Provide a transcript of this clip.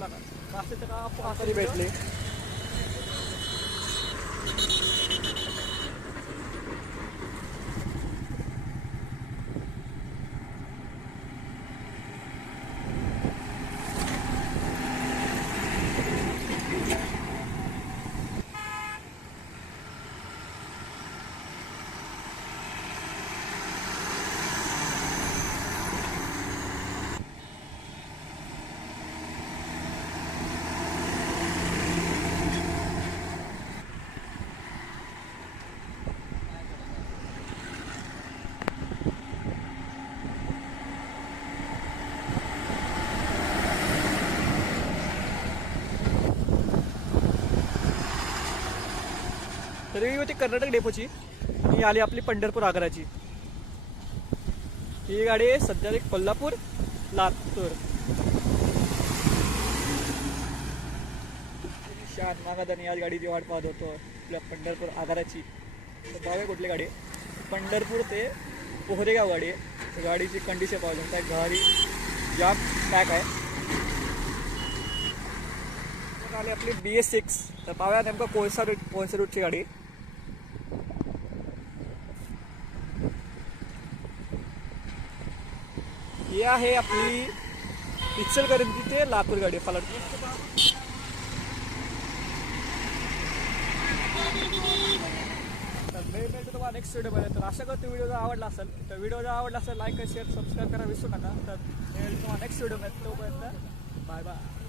व्हिडिओला तरी ही होती कर्नाटक डेपोची. ही आली आपली पंढरपूर आग्राची. ही गाडी आहे सध्या एक कोल्हापूर लातूर. शान नागादानी आज गाडीची वाट पाहत होतो आपल्या पंढरपूर आगाराची. तर पाहूया कुठली गाडी आहे. पंढरपूर ते पोहरेगाव गाडी आहे. गाडीची कंडिशन पाहिजे त्या गाडी जाम पॅक आहे. आली आपली बी एस सिक्स तर पाहूया नेमकं कोळसा रूट कोळसा रूटची गाडी. ही आहे आपली इचलकरंजी ते लातूर गाडी फलट तर तुम्हाला नेक्स्ट व्हिडिओमध्ये तर आशा करतो व्हिडिओ जर आवडला असेल तर व्हिडिओ जर आवडला असेल लाईक शेअर सबस्क्राईब करा विसरू नका. तर तुम्हाला नेक्स्ट व्हिडिओमध्ये तोपर्यंत बाय बाय